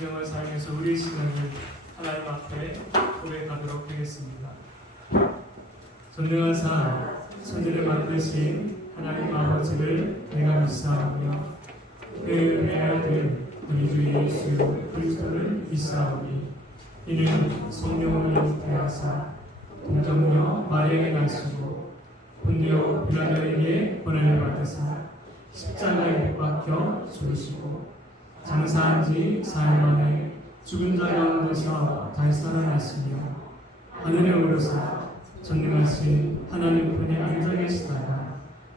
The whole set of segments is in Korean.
성경을 사용해서 우리의 신앙을 하나님 앞에 고백하도록 하겠습니다. 전능하사 천지를 만드신 하나님 아버지를 내가 믿사오며 그 은혜의 아들 우리 주 예수 그리스도를 믿사오니 이는 성령을 잉태하사 동정녀 마리아에게 나시고 본디오 빌라도에게 고난을 받으사 십자가에 못 박혀 죽으시고 장사한 지 사흘 만에 죽은 자 가운데서 다시 살아나시며 하늘에 오르사 전능하신 하나님 편에 앉아 계시다가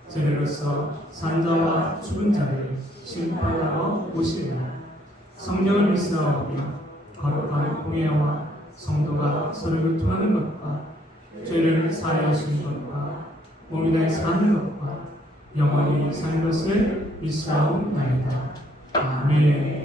제례로서 산자와 죽은 자를 심판하러 오시리라. 성령을 믿사오며 거룩한 공예와 성도가 서로를 통하는 것과 죄를 사하여 주신 것과 몸이 다해 사는 것과 영원히 사는 것을 믿사옵나이다. 아멘.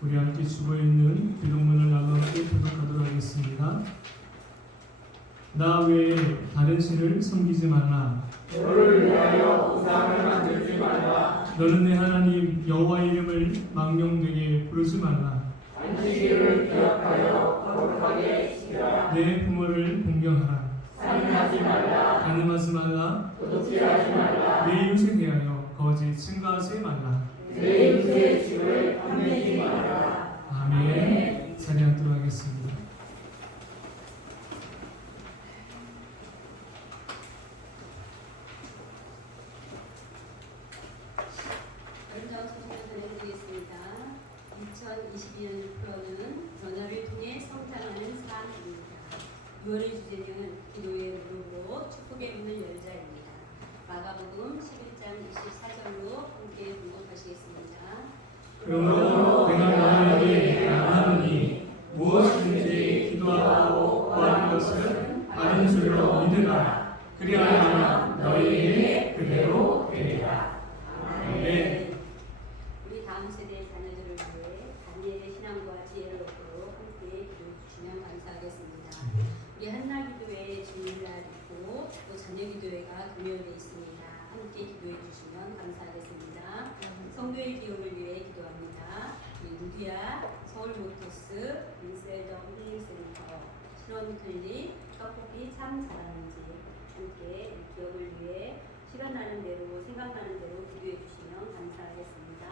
우리 함께 죽어있는 기도문을 나눠 함께 교독하도록 하겠습니다. 나 외에 다른 신을 섬기지 말라. 너를 위하여 우상을 만들지 말라. 너는 내 하나님 여호와의 이름을 망령되게 부르지 말라. 안식일을 기억하여 거룩하게 지키라. 내 부모를 공경하라. 살인하지 말라. 간음하지 말라. 도둑질하지 말라. 내 이웃에 대하여 거짓 증거하지 말라. 내 이웃의 집을 탐내지 말라. 아멘. 자리 앉도록 하겠습니다. 아름다운 소식을 전해드리겠습니다. 2022년 프로는 변화를 통해 성장하는 삶입니다. 6월의 주제는 기도의 무릎으로 축복의 문을 열자입니다. 마가복음 11장 24절로 함께 공독하시겠습니다. 그러므로 내가 너희에게 말하노니 무엇이든지 기도하고 구하는 것은 받은 줄로 믿으라. 그리하면 너희에게 그대로 되리라. 아멘. 우리 다음 세대의 자녀들을 위해 단일의 신앙과 지혜를 얻도록 함께 기도해 주시면 감사하겠습니다. 우리 한날 기도회에 주일날 있고 또 자녀 기도회가 금요일에 있습니다. 함께 기도해 주시면 감사하겠습니다. 성도의 기업을 위해 기도합니다. 우리 누디아, 서울모터스, 인셀정 힐링센터, 신원클릭, 떡볶이 참 잘하는지 함께 이 기업을 위해 실현하는 대로 생각나는 대로 기도해 주시면 감사하겠습니다.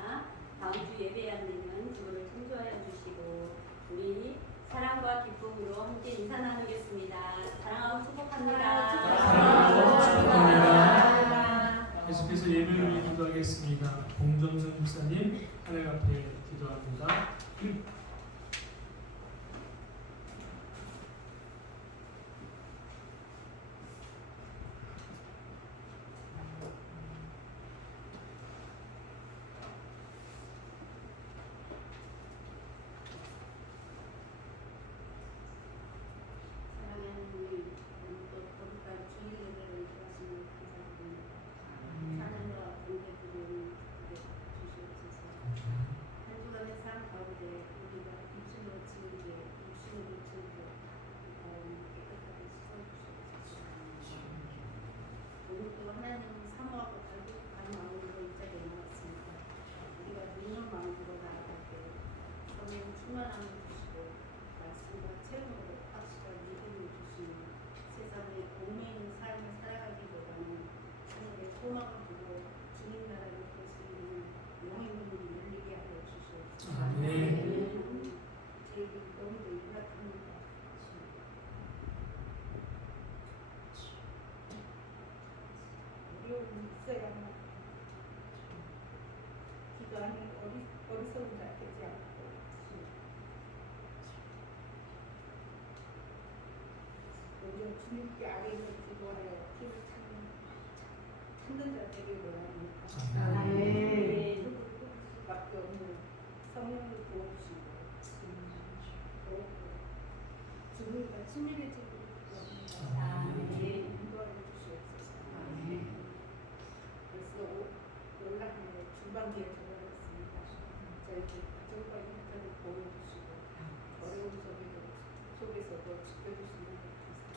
다음 주 예배 안내는 주를 참조하여 주시고 우리 사랑과 기쁨으로 함께 인사 나누겠습니다. 사랑하고 축복합니다. 사랑하고 축복합니다. 계속해서 예배를 위해 기도하겠습니다. 봉정선 목사님 하늘 앞에 기도합니다. 하나님과 관계 부분을 주시옵소서. 주님께 아뢰는 기도하여 주를 찾는 자들이 원합니다. 수밖에 없는 성령을 부어주시고 주님과 친밀해지고 인도하여 주시옵소서. 그래서 올라가는 중반기에 들어갔습니다. 저희 가정과 형제를 보여주시고 어려운 속에서도 지켜주시는 것 같습니다.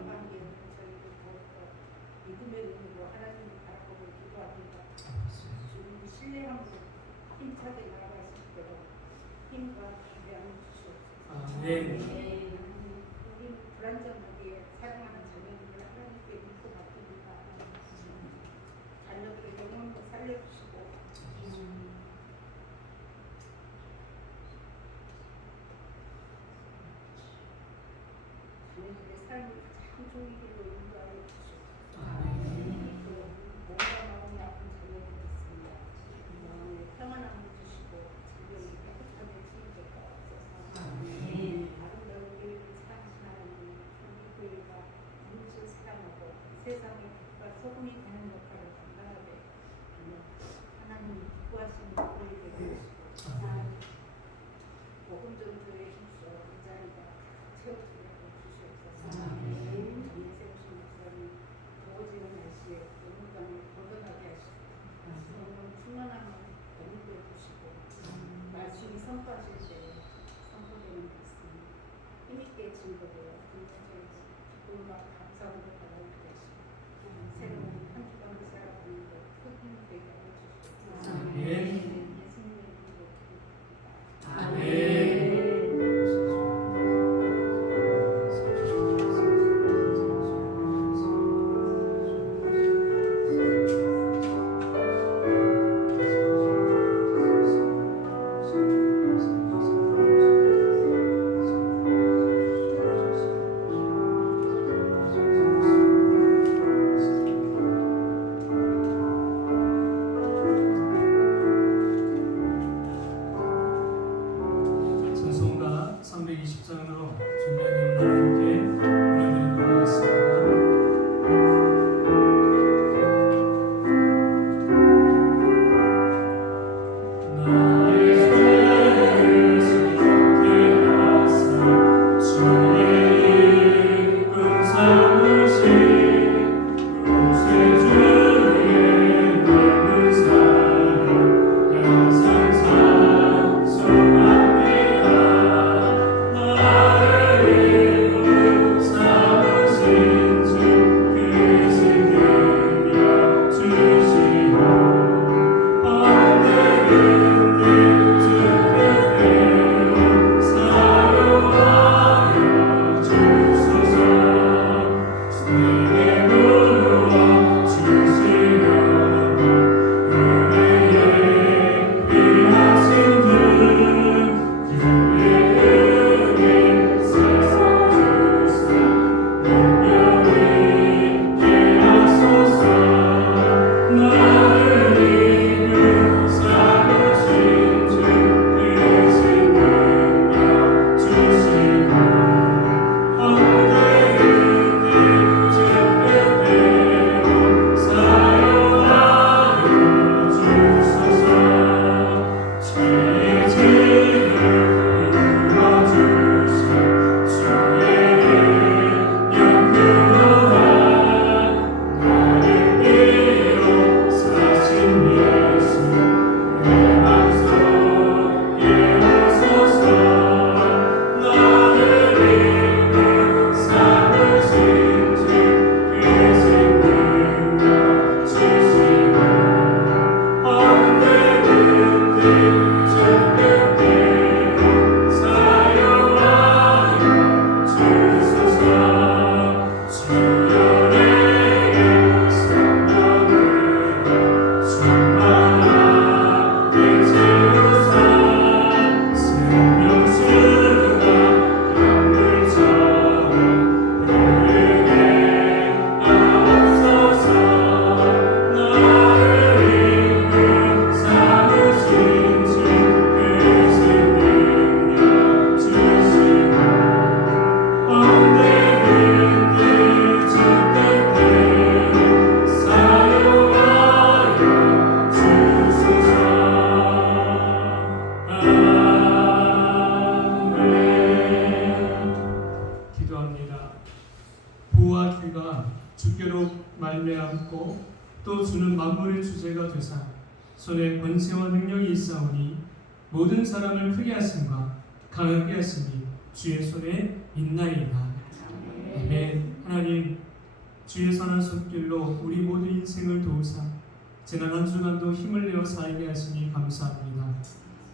하반기에는 저희도 더욱더 믿음의 눈으로 하나님을 바라보고 기도합니다. 주님이 신뢰함으로 힘차게 나아갈 수 있도록 힘과 기대함을 주시옵소서. 우리는 불안정하게 사랑하는 자녀들을 하나님께 믿고 맡깁니다. 자녀들의 영혼도 살려주시고 자녀들의 삶을 참 좋은 길로 인도하여 주시옵소서. 또 몸과 마음이 아픈 자녀들이 있습니다. 마음에 평안함을 주시고 질병이 깨끗하게 치유되게 하옵소서. 아름다운 교회를 사랑하시는 하나님, 교회가 이웃을 사랑하고 세상의 빛과 소금이 되는 역할을 감당하게 하며 하나님 기뻐하시는 교회 되게 하시고 복음 전도에 힘써 이 자리가 채워지게 주시옵소서. 위에 세우신 목사님 더워지는 날씨에 영광을 벗어나게 하시고 성령 충만함을 더욱더 주시고 말씀이 선포하실 때 선포되는 말씀 힘있게 증거되어 분명히 기쁨과 감사함으로 받아오게 하시고 새로운 한 주간을 살아가는 데 큰 힘이 되게 하여 주시옵소서. 예수님의 이름으로 기도드립니다. 찬송가 320장으로 준비한 여러분께 올려드리도록 하겠습니다. 나의 죄를 속게 하사 주의 이름 삼으신 구세주의 넓은 사랑 항상 찬송합니다. 나를 이름 삼으신 주 그 생명력 주시고 주시고 또 주는 만물의 주제가 되사 손에 권세와 능력이 있사오니 모든 사람을 크게 하심과 강하게 하심이 주의 손에 있나이다. 아멘. 하나님, 주의 선한 손길로 우리 모든 인생을 도우사 지난 한 주간도 힘을 내어 살게 하시니 감사합니다.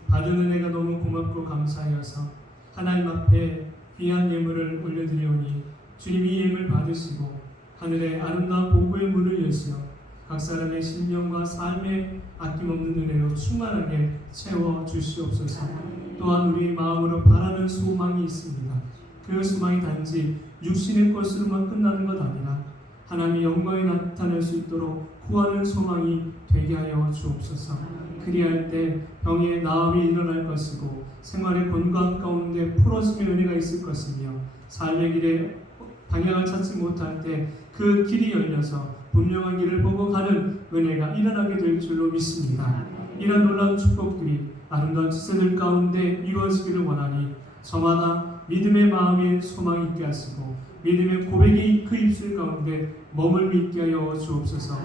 받은 은혜가 너무 고맙고 감사하여서 하나님 앞에 귀한 예물을 올려드리오니 주님이 예물 받으시고 하늘의 아름다운 복의 문을 여시어 각 사람의 신령과 삶에 아낌없는 은혜로 충만하게 채워 주시옵소서. 또한 우리 마음으로 바라는 소망이 있습니다. 그 소망이 단지 육신의 것으로만 끝나는 것 아니라 하나님의 영광이 나타날 수 있도록 구하는 소망이 되게 하여 주옵소서. 그리할 때 병의 나음이 일어날 것이고 생활의 건강 가운데 풀어짐의 은혜가 있을 것이며 삶의 길에 방향을 찾지 못할 때 그 길이 열려서 분명한 길을 보고 가는 은혜가 일어나게 될 줄로 믿습니다. 이런 놀라운 축복들이 아름다운 지세들 가운데 이루어지기를 원하니 저마다 믿음의 마음에 소망이 있게 하시고 믿음의 고백이 그 입술 가운데 머물게 있게 하여 주옵소서.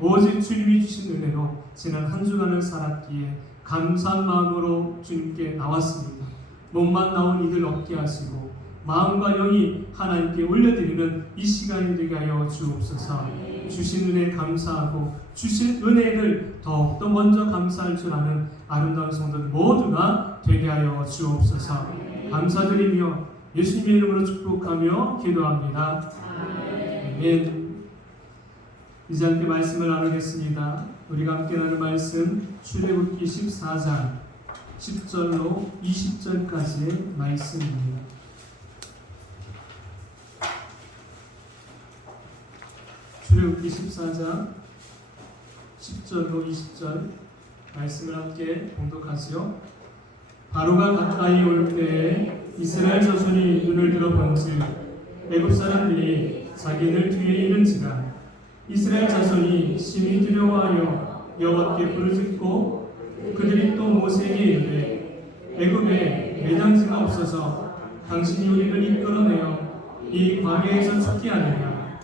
오직 주님이 주신 은혜로 지난 한 주간을 살았기에 감사한 마음으로 주님께 나왔습니다. 몸만 나온 이들 얻게 하시고 마음과 영이 하나님께 올려드리는 이 시간이 되게 하여 주옵소서. 주신 은혜 감사하고 주신 은혜를 더욱더 먼저 감사할 줄 아는 아름다운 성도들 모두가 되게 하여 주옵소서. 감사드리며 예수님의 이름으로 축복하며 기도합니다. 아멘. 이제 함께 말씀을 나누겠습니다. 우리가 함께 나눌 말씀 출애굽기 14장 10절로 20절까지의 말씀입니다. 출애굽기 14장 10절로 20절 말씀을 함께 봉독하시오. 바로가 가까이 올 때에 이스라엘 자손이 눈을 들어 본즉 애굽 사람들이 자기들 뒤에 이른지라. 이스라엘 자손이 심히 두려워하여 여호와께 부르짖고 그들이 또 모세에게 이르되 애굽에 매장지가 없어서 당신이 우리를 이끌어내어 이 광야에서 죽게 하느냐.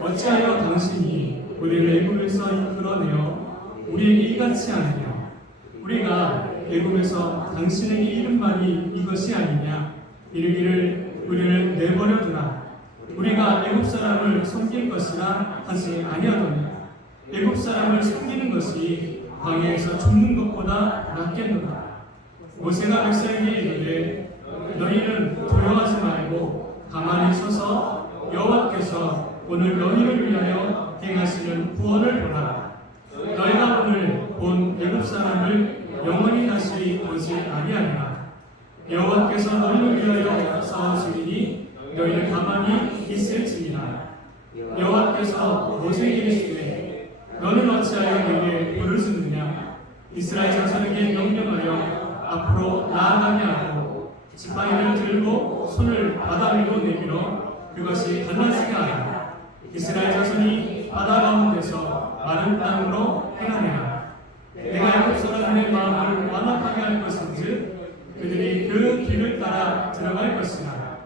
어찌하여 당신이 우리를 애굽에서 이끌어내어 우리에게 이같이 하느냐. 우리가 애굽에서 당신에게 이른 말이 이것이 아니냐. 이르기를 우리를 내버려 두라. 우리가 애굽 사람을 섬길 것이라 하지 아니하더냐. 애굽 사람을 섬기는 것이 광야에서 죽는 것보다 낫겠노라. 모세가 백성에게 이르되 너희는 두려워하지 말고 가만히 서서 여호와께서 오늘 너희를 위하여 행하시는 구원을 보라. 너희가 오늘 본 애굽 사람을 영원히 다시 보지 아니하리라. 여호와께서 너희를 위하여 싸우시리니 너희는 가만히 있을지니라. 여호와께서 모세에게 이르시되 너는 어찌하여 내게 부르짖느냐. 이스라엘 자손에게 명령하여 앞으로 나아가게 하고 지팡이를 들고 손을 바다 위로 내밀어 그것이 갈라지게 하라. 이스라엘 자손이 바다 가운데서 마른 땅으로 행하리라. 내가 애굽 사람들의 마음을 완악하게 할 것인즉 그들이 그 길을 따라 들어갈 것이라.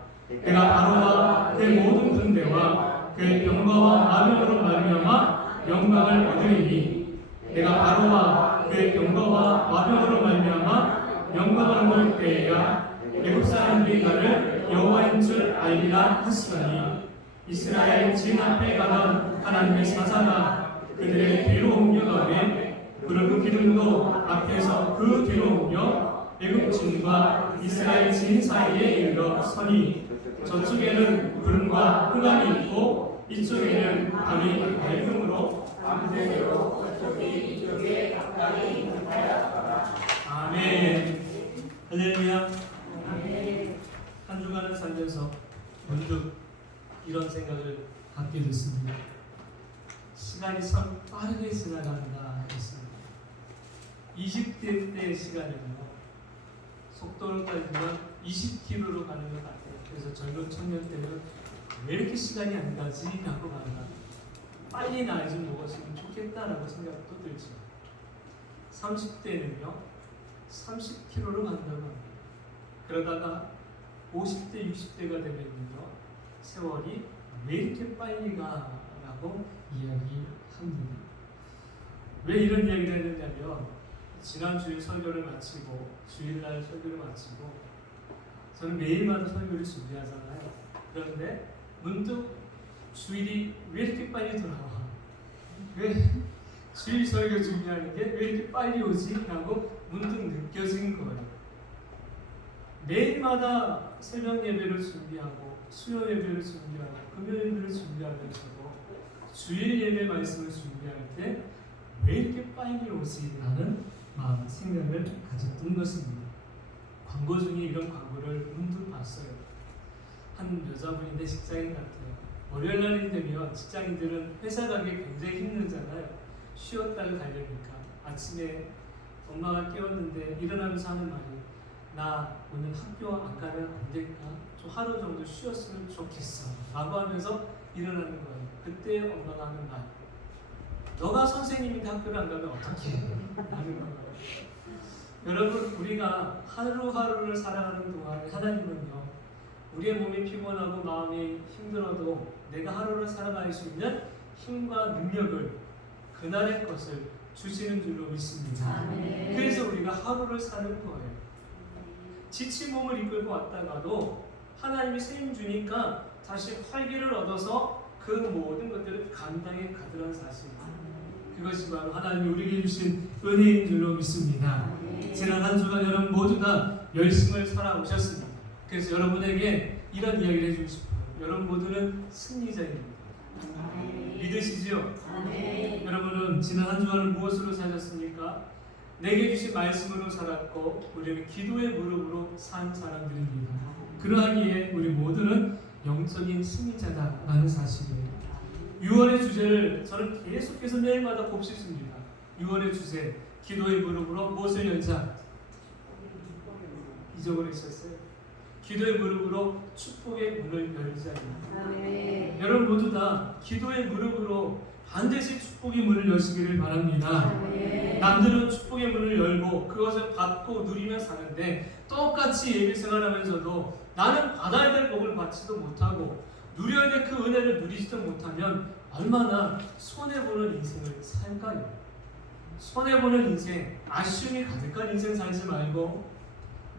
내가 바로와 그의 모든 군대와 그의 병거와 마병으로 말미암아 영광을 얻으리니 내가 바로와 그의 병거와 마병으로 말미암아 영광을 얻을 때에야 애굽 사람들이 나를 여호와인 줄 알리라 하시더니 이스라엘 진 앞에 가던 하나님의 사자가 그들의 뒤로 옮겨가매 그런 기름도 앞에서 그 뒤로 옮겨 애굽 진과 이스라엘 진 사이에 이르러 서니 저쪽에는 구름과 흑암이 있고 이쪽에는 밤이 밝음으로 밤새도록 저쪽이 이쪽에 가까이 있는 하였더라. 아멘. 할렐루야. 한 주간을 살면서 문득 이런 생각을 갖게 됐습니다. 시간이 참 빠르게 지나간다 했습니다. 20대 때 시간이고요. 속도를 따지면 20km로 가는 것 같아요. 그래서 젊은 청년 때는 왜 이렇게 시간이 안 가지? 라고 말합니다. 빨리 나이 좀 먹었으면 좋겠다라고 생각도 들죠. 30대는요 30km로 간다고 합니다. 그러다가 50대, 60대가 되면요 세월이 왜 이렇게 빨리 가라고 이야기합니다. 왜 이런 이야기를 했느냐면 지난 주일 설교를 마치고 주일날 설교를 마치고 저는 매일마다 설교를 준비하잖아요. 그런데 문득 주일이 왜 이렇게 빨리 돌아와? 왜 주일 설교 준비하는 게 왜 이렇게 빨리 오지? 라고 문득 느껴진 거예요. 매일마다 새벽 예배를 준비하고 수요 예배를 준비하고 금요일 예배를 준비하면서도 주일 예배 말씀을 준비할 때 왜 이렇게 빨리 오지? 라는 생각을 가졌던 것입니다. 광고 중에 이런 광고를 문득 봤어요. 한 여자분인데 직장인 같아요. 월요일 날이 되면 직장인들은 회사 가기 굉장히 힘들잖아요. 쉬었다가 가려니까 아침에 엄마가 깨웠는데 일어나면서 하는 말이 나 오늘 학교 안 가면 안 될까? 좀 하루 정도 쉬었으면 좋겠어 라고 하면서 일어나는 거예요. 그때 엄마가 하는 말 너가 선생님인데 학교를 안 가면 어떡해? 라는 거예요. 여러분 우리가 하루하루를 살아가는 동안에 하나님은요 우리의 몸이 피곤하고 마음이 힘들어도 내가 하루를 살아갈 수 있는 힘과 능력을 그날의 것을 주시는 줄로 믿습니다. 그래서 우리가 하루를 사는 거예요. 지친 몸을 이끌고 왔다가도 하나님이 새 힘 주니까 다시 활기를 얻어서 그 모든 것들을 감당해 가더라는 사실. 그것이 바로 하나님이 우리에게 주신 은혜인 줄로 믿습니다. 지난 한 주간 여러분 모두 다 열심을 살아오셨습니다. 그래서 여러분에게 이런 이야기를 해주고 싶어요. 여러분 모두는 승리자입니다. 믿으시죠? 여러분은 지난 한 주간을 무엇으로 사셨습니까? 내게 주신 말씀으로 살았고 우리는 기도의 무릎으로 산 사람들입니다. 그러하기에 우리 모두는 영적인 승리자다라는 사실이에요. 6월의 주제를 저는 계속해서 매일마다 곱씹습니다. 6월의 주제 기도의 무릎으로 무엇을 열자? 잊어버려 있었어요. 기도의 무릎으로 축복의 문을 열자입니다. 여러분 모두 다 기도의 무릎으로 반드시 축복의 문을 여시기를 바랍니다. 남들은 축복의 문을 열고 그것을 받고 누리며 사는데 똑같이 예배 생활하면서도 나는 받아야 될 복을 받지도 못하고 누려야 될 그 은혜를 누리지도 못하면 얼마나 손해보는 인생을 살까요? 손해보는 인생, 아쉬움이 가득한 인생 살지 말고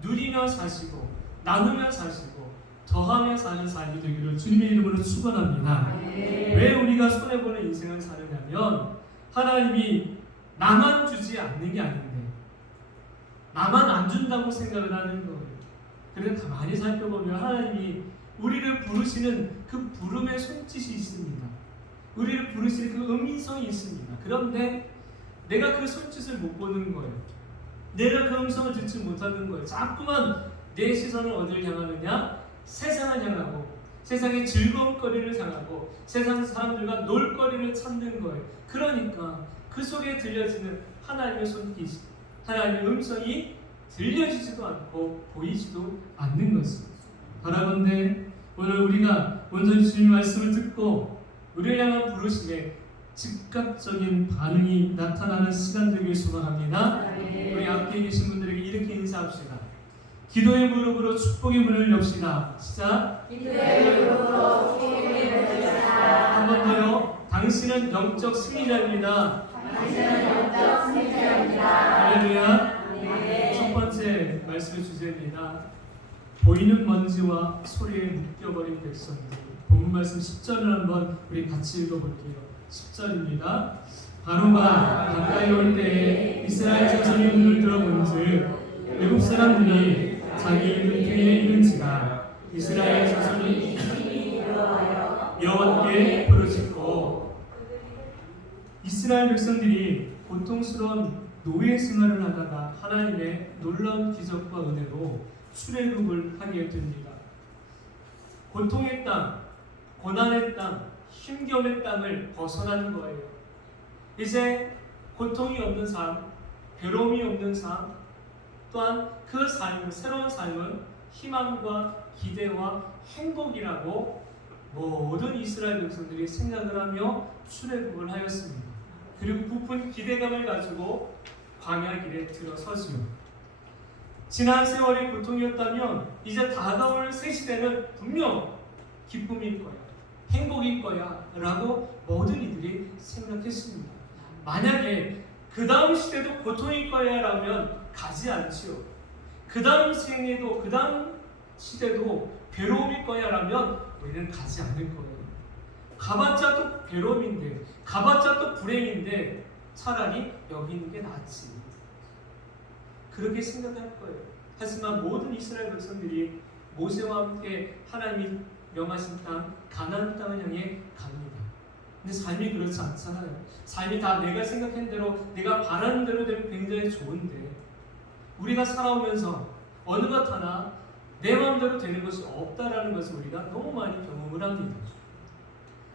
누리며 사시고 나누며 사시고 더하며 사는 삶이 되기를 주님의 이름으로 축원합니다. 왜 우리가 손해보는 인생을 사느냐면 하나님이 나만 주지 않는 게 아닌데 나만 안 준다고 생각을 하는 거예요. 그래서 가만히 살펴보면 하나님이 우리를 부르시는 그 부름의 손짓이 있습니다. 우리를 부르시는 그 음성이 있습니다. 그런데 내가 그 손짓을 못 보는 거예요. 내가 그 음성을 듣지 못하는 거예요. 자꾸만 내 시선을 어디를 향하느냐? 세상을 향하고 세상의 즐거움거리를 향하고 세상 사람들과 놀거리를 찾는 거예요. 그러니까 그 속에 들려지는 하나님의 손짓, 하나님의 음성이 들려지지도 않고 보이지도 않는 것입니다. 바라건대 오늘 우리가 온전히 주님의 말씀을 듣고 우리를 향한 부르심에 즉각적인 반응이 나타나는 시간 되길 소망합니다. 우리 앞에 계신 분들에게 이렇게 인사합시다. 기도의 무릎으로 축복의 문을 엽시다. 시작. 기도의 무릎으로 축복의 문을 엽시다. 한 번 더요. 당신은 영적 승리자입니다. 당신은 영적 승리자입니다. 할렐루야. 첫 번째 말씀의 주제입니다. 보이는 먼지와 소리에 묶여버린 백성들. 본문 말씀 10절을 한번 우리 같이 읽어볼게요. 10절입니다. 바로가 가까이 올 때에 이스라엘 자손이 눈을 들어본즉 외국 사람들이 자기 눈 뒤에 있는지라 이스라엘 자손이 여호와께 부르짖고 이스라엘 백성들이 고통스러운 노예 생활을 하다가 하나님의 놀라운 기적과 은혜로 출애굽을 하게 됩니다. 고통의 땅, 고난의 땅, 힘겨움의 땅을 벗어나는 거예요. 이제 고통이 없는 삶, 괴로움이 없는 삶, 또한 그 삶, 새로운 삶은 희망과 기대와 행복이라고 모든 이스라엘 백성들이 생각을 하며 출애굽을 하였습니다. 그리고 부푼 기대감을 가지고 광야 길에 들어서지요. 지난 세월이 고통이었다면 이제 다가올 새 시대는 분명 기쁨일 거야, 행복일 거야 라고 모든 이들이 생각했습니다. 만약에 그 다음 시대도 고통일 거야라면 가지 않지요. 그 다음 생에도 그 다음 시대도 괴로움일 거야라면 우리는 가지 않을 거예요. 가봤자 또 괴로움인데, 가봤자 또 불행인데 차라리 여기 있는 게 낫지. 그렇게 생각할 거예요. 하지만 모든 이스라엘 백성들이 모세와 함께 하나님이 명하신 땅 가나안 땅을 향해 갑니다. 근데 삶이 그렇지 않잖아요. 삶이 다 내가 생각한 대로, 내가 바라는 대로 되면 굉장히 좋은데 우리가 살아오면서 어느 것 하나 내 마음대로 되는 것이 없다라는 것을 우리가 너무 많이 경험을 합니다.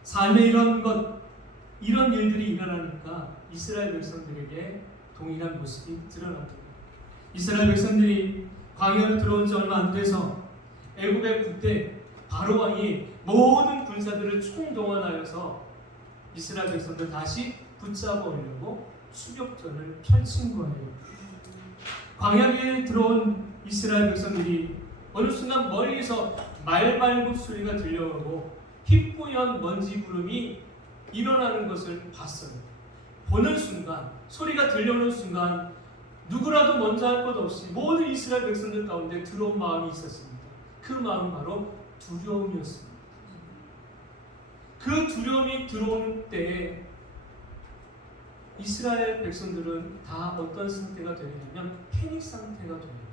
삶에 이런 일들이 일어나니까 이스라엘 백성들에게 동일한 모습이 드러납니다. 이스라엘 백성들이 광야로 들어온 지 얼마 안 돼서 애굽의 국대 바로 왕이 모든 군사들을 총동원하여서 이스라엘 백성들 다시 붙잡아 오려고 추격전을 펼친 거예요. 광야에 들어온 이스라엘 백성들이 어느 순간 멀리서 말발굽 소리가 들려오고 희뿌연 먼지 구름이 일어나는 것을 봤어요. 보는 순간, 소리가 들려오는 순간 누구라도 먼저 할 것 없이 모든 이스라엘 백성들 가운데 들어온 마음이 있었습니다. 그 마음은 바로 두려움이었습니다. 그 두려움이 들어오는 때에 이스라엘 백성들은 다 어떤 상태가 되냐면 패닉 상태가 돼요.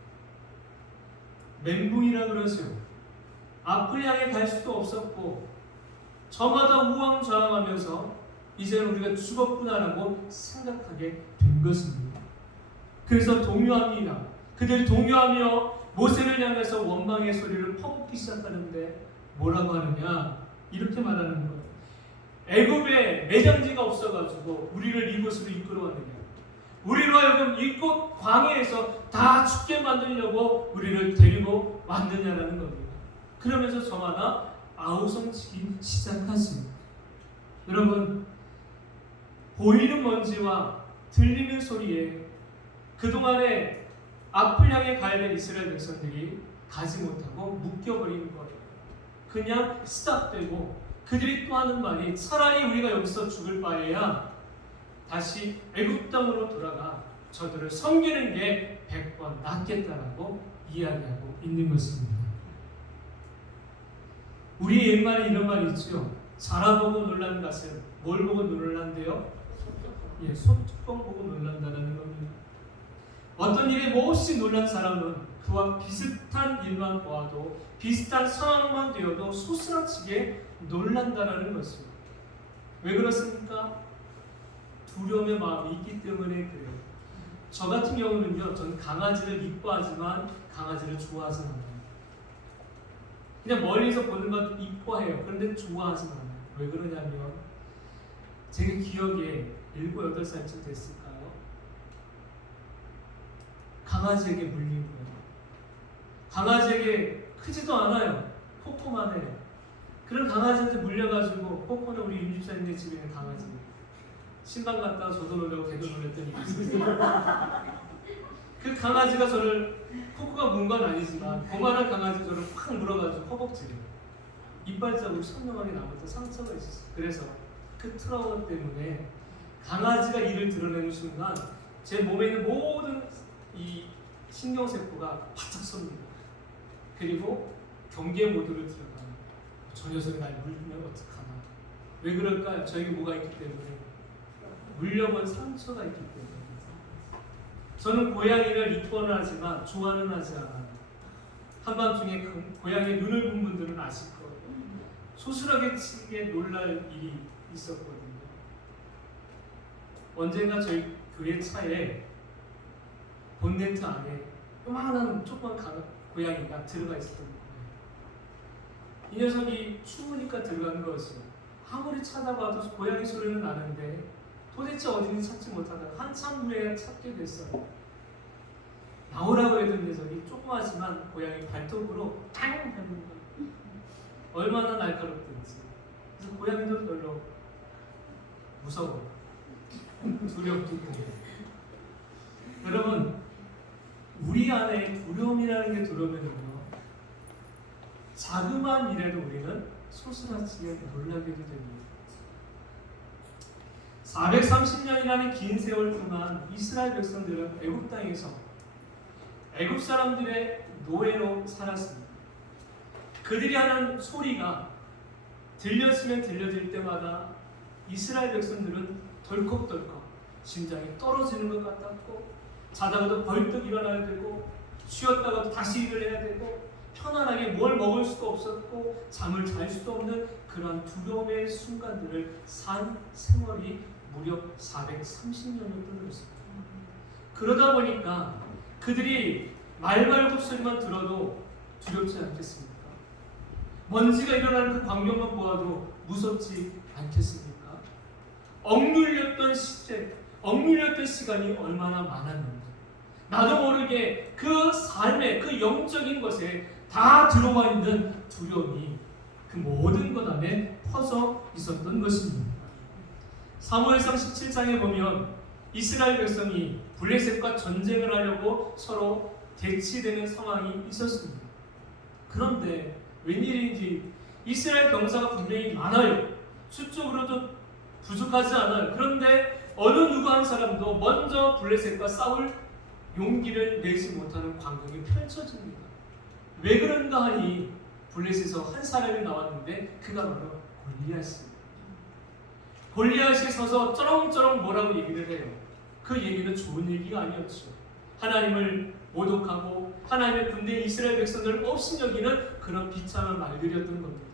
멘붕이라 그러죠. 앞을 향해 갈 수도 없었고 저마다 우왕좌왕하면서 이제는 우리가 죽었구나라고 생각하게 된 것입니다. 그래서 동요합니다. 그들이 동요하며 모세를 향해서 원망의 소리를 퍼붓기 시작하는데 뭐라고 하느냐? 이렇게 말하는 거예요. 애굽에 매장지가 없어가지고 우리를 이곳으로 이끌어왔느냐? 우리로 하여금 이곳 광야에서 다 죽게 만들려고 우리를 데리고 왔느냐라는 겁니다. 그러면서 저마다 아우성치기 시작하지. 여러분, 보이는 먼지와 들리는 소리에 그동안에 앞을 향해 가야 될 이스라엘 백성들이 가지 못하고 묶여버리는 거예요. 그냥 스탑되고 그들이 또 하는 말이 차라리 우리가 여기서 죽을 바에야 다시 애굽 땅으로 돌아가 저들을 섬기는 게 100번 낫겠다라고 이야기하고 있는 것입니다. 우리 옛말에 이런 말이 있죠. 자라보고 놀란 것은 뭘 보고 놀란대요? 예, 소뚜껑 보고 놀란다는 겁니다. 어떤 일에 몹시 놀란 사람은 그와 비슷한 일만 보아도 비슷한 상황만 되어도 소스라치게 놀란다라는 것이죠. 왜 그렇습니까? 두려움의 마음이 있기 때문에 그래요. 저 같은 경우는요, 저는 강아지를 이뻐하지만 강아지를 좋아하지 않아요. 그냥 멀리서 보는 것 이뻐해요. 그런데 좋아하지 않아요. 왜 그러냐면 제 기억에 7, 8살쯤 됐을까요? 강아지에게 물린 거예요. 강아지에게 크지도 않아요. 코코만 해요. 그런 강아지한테 물려가지고, 코코는 우리 윤집사님네 집에 있는 강아지. 신방 갔다가 저도 놀려고 걔도 놀렸던 일이 있었어요. 그 강아지가 저를, 코코가 문 건 아니지만 고만한 강아지 저를 확 물어가지고 허벅지를 이빨자국이 선명하게 남았던 상처가 있었어요. 그래서 그 트라우마 때문에 강아지가 이를 드러내는 순간 제 몸에 있는 모든 이 신경세포가 바짝 섭니다. 그리고 경계 모드를 들어가요. 저 녀석이 날 물면 어떡하나. 왜 그럴까요? 저에게 뭐가 있기 때문에, 물려본 상처가 있기 때문에. 저는 고양이를 이뻐는 하지만 좋아는 하지 않아요. 한밤중에 고양이 눈을 본 분들은 아실 거예요. 소스라게 치게 놀랄 일이 있었거든요. 언젠가 저희 교회 차에 본네트 안에 요만한 조그만 고양이가 들어가 있었던 거예요. 이 녀석이 추우니까 들어간 것이요. 아무리 찾아봐도 고양이 소리는 나는데 도대체 어딘지 찾지 못하다가 한참 후에 찾게 됐어요. 나오라고 했던 녀석이 조그마지만 고양이 발톱으로 탕 하는 거예요. 얼마나 날카롭든지. 그래서 고양이도 별로 무서워. 두렵기 때문에. 여러분, 우리 안에 두려움이라는 게 들어오면요, 자그마한 일에도 우리는 소스라치게 놀라게도 됩니다. 430년이라는 긴 세월 동안 이스라엘 백성들은 애굽 땅에서 애굽 사람들의 노예로 살았습니다. 그들이 하는 소리가 들려지면 들려질 때마다 이스라엘 백성들은 덜컥덜컥 심장이 떨어지는 것 같았고, 자다가도 벌떡 일어나야 되고, 쉬었다가도 다시 일을 해야 되고, 편안하게 뭘 먹을 수도 없었고 잠을 잘 수도 없는 그러한 두려움의 순간들을 산 세월이 무려 430년을 떠들었습니다. 그러다 보니까 그들이 말발굽소리만 들어도 두렵지 않겠습니까? 먼지가 일어나는 그 광경만 보아도 무섭지 않겠습니까? 억눌렸던 시대, 억눌렸던 시간이 얼마나 많았는지, 나도 모르게 그 삶의 그 영적인 것에 다 들어와 있는 두려움이 그 모든 것 안에 퍼져 있었던 것입니다. 사무엘상 17장에 보면 이스라엘 백성이 블레셋과 전쟁을 하려고 서로 대치되는 상황이 있었습니다. 그런데 웬일인지 이스라엘 병사가 분명히 많아요. 수적으로도 부족하지 않아요. 그런데 어느 누구 한 사람도 먼저 블레셋과 싸울 용기를 내지 못하는 광경이 펼쳐집니다. 왜 그런가 하니 블레셋에서 한 사람이 나왔는데 그가 바로 골리앗입니다. 골리앗이 서서 쩌렁쩌렁 뭐라고 얘기를 해요. 그 얘기는 좋은 얘기가 아니었죠. 하나님을 모독하고 하나님의 군대에 이스라엘 백성들을 업신여기는 그런 비참한 말들이었던 겁니다.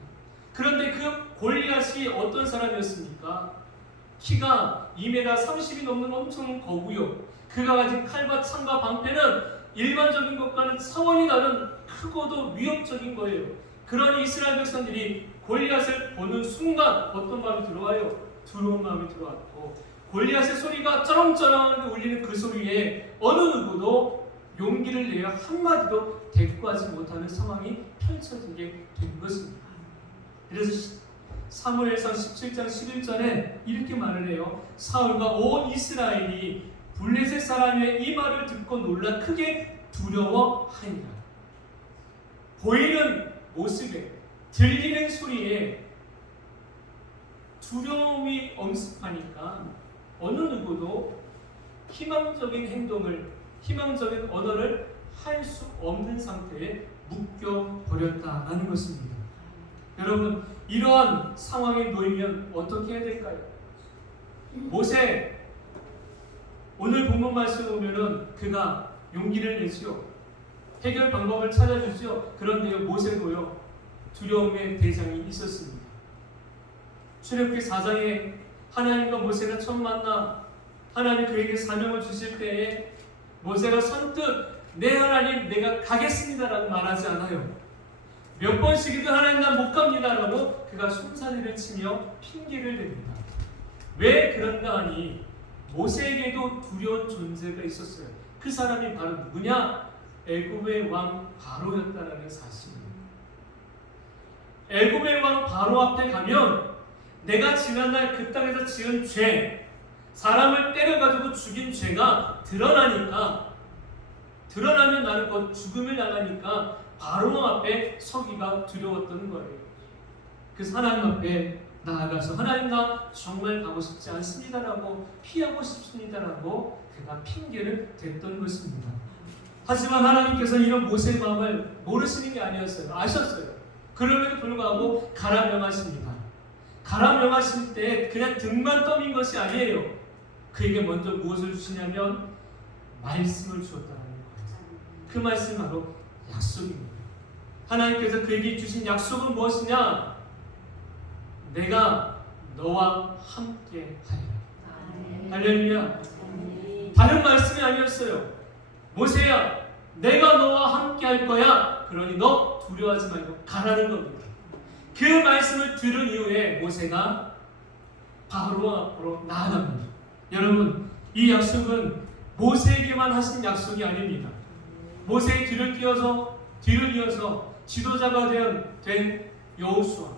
그런데 그 골리앗이 어떤 사람이었습니까? 키가 2m 30이 넘는 엄청 거고요. 그가 가진 칼과 창과 방패는 일반적인 것과는 차원이 다른 크고도 위협적인 거예요. 그러니 이스라엘 백성들이 골리앗을 보는 순간 어떤 마음이 들어와요? 두려운 마음이 들어왔고, 골리앗의 소리가 쩌렁쩌렁 울리는 그 소리에 어느 누구도 용기를 내어 한마디도 대꾸하지 못하는 상황이 펼쳐지게 된 것입니다. 그래서 사무엘상 17장 11절에 이렇게 말을 해요. 사울과 온 이스라엘이 블레셋 사람의 이 말을 듣고 놀라 크게 두려워하니라. 보이는 모습에 들리는 소리에 두려움이 엄습하니까 어느 누구도 희망적인 행동을, 희망적인 언어를 할 수 없는 상태에 묶여버렸다는 것입니다. 여러분, 이러한 상황에 놓이면 어떻게 해야 될까요? 모세, 오늘 본문 말씀 보면은 그가 용기를 내지요. 해결 방법을 찾아주지요. 그런데요, 모세도요, 두려움의 대상이 있었습니다. 출애굽기 4장에 하나님과 모세가 처음 만나 하나님 그에게 사명을 주실 때에 모세가 선뜻 네 하나님 내가 가겠습니다라고 말하지 않아요. 몇 번씩이든 하나님 난 못 갑니다라고 그가 손사래를 치며 핑계를 댑니다. 왜 그런가 하니 모세에게도 두려운 존재가 있었어요. 그 사람이 바로 누구냐? 애굽의 왕 바로였다는 사실입니다. 애굽의 왕 바로 앞에 가면 내가 지난날 그 땅에서 지은 죄, 사람을 때려가지고 죽인 죄가 드러나면 나는 곧 죽음을 당하니까 바로 앞에 서기가 두려웠던 거예요. 그래서 하나님 앞에 나아가서 하나님 나 정말 가고 싶지 않습니다라고, 피하고 싶습니다라고 그가 핑계를 댔던 것입니다. 하지만 하나님께서 이런 모세의 마음을 모르시는 게 아니었어요. 아셨어요. 그럼에도 불구하고 가라 명하십니다. 가라 명하실 때 그냥 등만 떠민 것이 아니에요. 그에게 먼저 무엇을 주시냐면 말씀을 주었다는 거예요. 그 말씀이 바로 약속입니다. 하나님께서 그에게 주신 약속은 무엇이냐? 내가 너와 함께 하리라. 할렐루야. 다른 말씀이 아니었어요. 모세야, 내가 너와 함께 할 거야. 그러니 너 두려워하지 말고 가라는 겁니다. 그 말씀을 들은 이후에 모세가 바로 앞으로 나아갑니다. 여러분, 이 약속은 모세에게만 하신 약속이 아닙니다. 모세의 뒤를 이어서 지도자가 된 여호수아,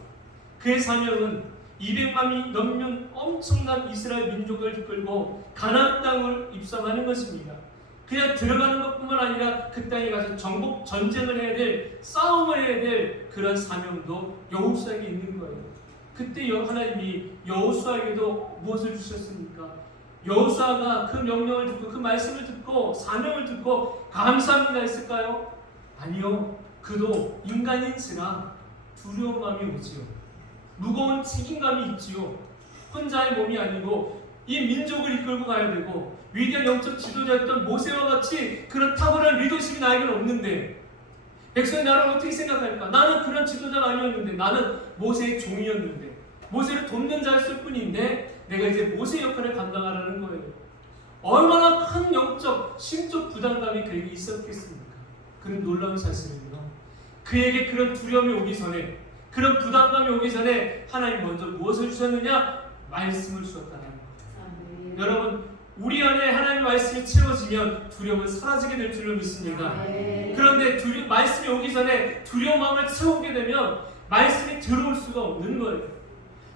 그의 사명은 200만이 넘는 엄청난 이스라엘 민족을 이끌고 가나안 땅을 입성하는 것입니다. 그냥 들어가는 것뿐만 아니라 그 땅에 가서 정복 전쟁을 해야 될, 싸움을 해야 될 그런 사명도 여호수아에게 있는 거예요. 그때 하나님이 여호수아에게도 무엇을 주셨습니까? 여호수아가 그 명령을 듣고 그 말씀을 듣고 사명을 듣고 감사합니다 했을까요? 아니요. 그도 인간인지라 두려운 마음이 오지요. 무거운 책임감이 있지요. 혼자의 몸이 아니고 이 민족을 이끌고 가야 되고 위대한 영적 지도자였던 모세와 같이 그런 탁월한 리더십이 나에게는 없는데 백성이 나를 어떻게 생각할까? 나는 그런 지도자가 아니었는데, 나는 모세의 종이었는데, 모세를 돕는 자였을 뿐인데 내가 이제 모세 역할을 감당하라는 거예요. 얼마나 큰 영적, 심적 부담감이 그에게 있었겠습니까? 그런 놀라운 사실은요, 그에게 그런 두려움이 오기 전에, 그런 부담감이 오기 전에 하나님 먼저 무엇을 주셨느냐? 말씀을 주셨다는 거예요. 여러분, 우리 안에 하나님의 말씀이 채워지면 두려움은 사라지게 될 줄로 믿습니다. 그런데 말씀이 오기 전에 두려운 마음을 채우게 되면 말씀이 들어올 수가 없는 거예요.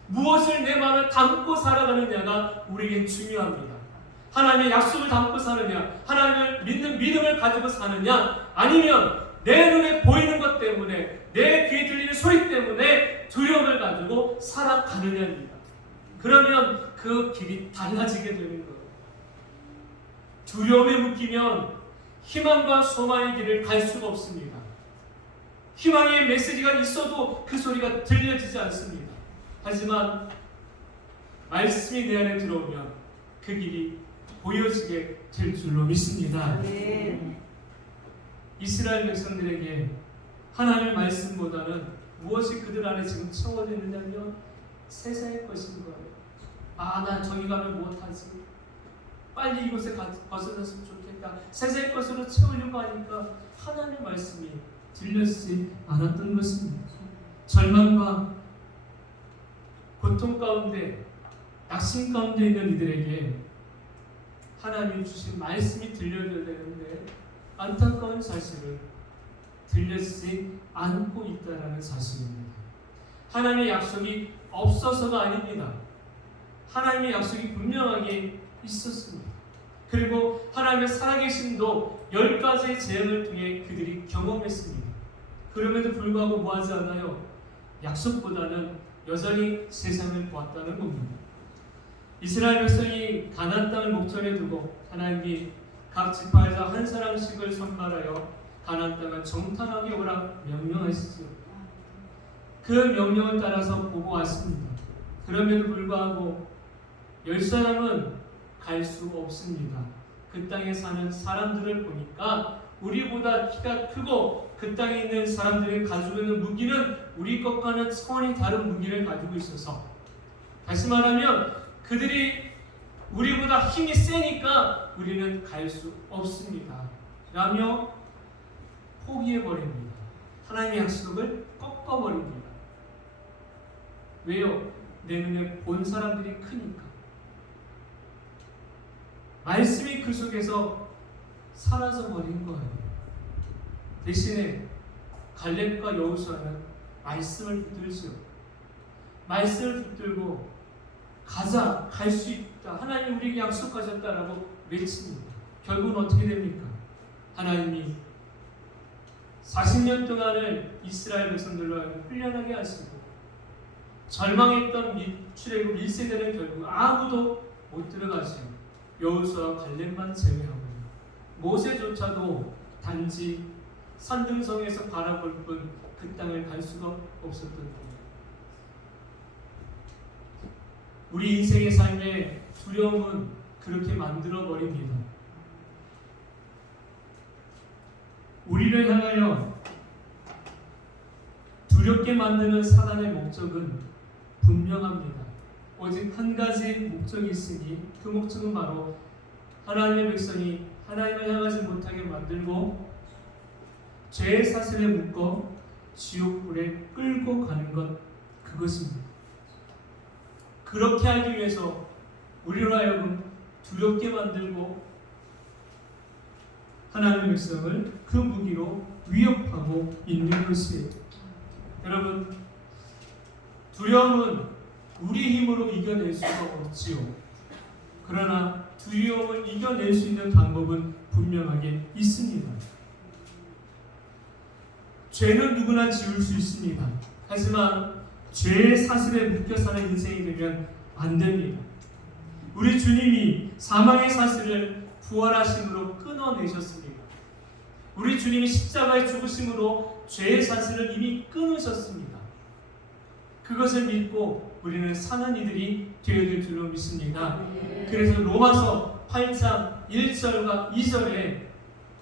무엇을 내 마음에 담고 살아가느냐가 우리에게 중요합니다. 하나님의 약속을 담고 사느냐, 하나님을 믿는 믿음을 가지고 사느냐, 아니면 내 눈에 보이는 것 때문에, 내 귀에 들리는 소리 때문에 두려움을 가지고 살아가느냐입니다. 그러면 그 길이 달라지게 되는 거예요. 두려움에 묶이면 희망과 소망의 길을 갈 수가 없습니다. 희망의 메시지가 있어도 그 소리가 들려지지 않습니다. 하지만 말씀이 내 안에 들어오면 그 길이 보여지게 될 줄로 믿습니다. 이스라엘 백성들에게 하나님의 말씀보다는 무엇이 그들 안에 지금 채워지느냐면 세상의 것인 거예요. 나 저기 가면 못하지, 빨리 이곳에 벗어났으면 좋겠다, 세상의 것으로 채우려고 하니까 하나님의 말씀이 들렸지 않았던 것입니다. 절망과 고통 가운데, 낙심 가운데 있는 이들에게 하나님이 주신 말씀이 들려줘야 되는데 안타까운 사실은 들려지지 않고 있다는 사실입니다. 하나님의 약속이 없어서가 아닙니다. 하나님의 약속이 분명하게 있었습니다. 그리고 하나님의 살아계심도 10가지의 재앙을 통해 그들이 경험했습니다. 그럼에도 불구하고 뭐하지 않아요? 약속보다는 여전히 세상을 보았다는 겁니다. 이스라엘 백성이 가나안 땅을 목전에 두고 하나님이 각 지파에서 한 사람씩을 선발하여 가나안 땅을 정탐하게 오라 명령하시죠. 그 명령을 따라서 보고 왔습니다. 그럼에도 불구하고 10사람은 갈 수 없습니다. 그 땅에 사는 사람들을 보니까 우리보다 키가 크고 그 땅에 있는 사람들이 가지고 있는 무기는 우리 것과는 차원이 다른 무기를 가지고 있어서, 다시 말하면 그들이 우리보다 힘이 세니까 우리는 갈 수 없습니다 라며 포기해버립니다. 하나님의 약속을 꺾어버립니다. 왜요? 내 눈에 본 사람들이 크니까. 말씀이 그 속에서 사라져버린 거예요. 대신에 갈렙과 여호수아는 말씀을 붙들죠. 말씀을 붙들고 가자, 갈 수 있다, 하나님 우리에게 약속하셨다라고 외칩니다. 결국은 어떻게 됩니까? 하나님이 40년 동안을 이스라엘 백성들로 훈련하게 하시고 절망했던 출애굽 1세대는 결국 아무도 못 들어가시고 여호수아와 갈렙만 제외하고 모세조차도 단지 산등성에서 바라볼 뿐 그 땅을 갈 수가 없었던 거예요. 우리 인생의 삶에 두려움은 그렇게 만들어 버립니다. 우리를 향하여 두렵게 만드는 사단의 목적은 분명합니다. 오직 한 가지 목적이 있으니 그 목적은 바로 하나님의 백성이 하나님을 향하지 못하게 만들고 죄의 사슬에 묶어 지옥불에 끌고 가는 것, 그것입니다. 그렇게 하기 위해서 우리로 하여금 두렵게 만들고 하나님의 백성을 그 무기로 위협하고 있는 것이에요. 여러분, 두려움은 우리 힘으로 이겨낼 수가 없지요. 그러나 두려움을 이겨낼 수 있는 방법은 분명하게 있습니다. 죄는 누구나 지을 수 있습니다. 하지만 죄의 사슬에 묶여 사는 인생이 되면 안 됩니다. 우리 주님이 사망의 사슬을 부활하심으로 끊어내셨습니다. 우리 주님이 십자가의 죽으심으로 죄의 사슬을 이미 끊으셨습니다. 그것을 믿고 우리는 사는 이들이 되어야 될 줄로 믿습니다. 그래서 로마서 8장 1절과 2절에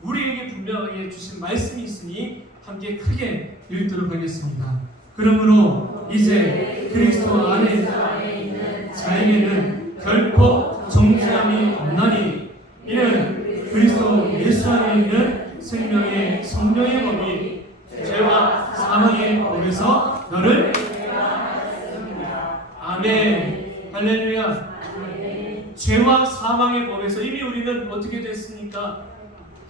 우리에게 분명하게 주신 말씀이 있으니 함께 크게 읽도록 하겠습니다. 그러므로 이제 그리스도 안에 있는 자에게는 결코 정죄함이 없나니 이는 그리스도 예수 안에 있는 생명의 성령의 법이 죄와 사망의 법에서 너를 아멘 할렐루야. 죄와 사망의 법에서 이미 우리는 어떻게 됐습니까?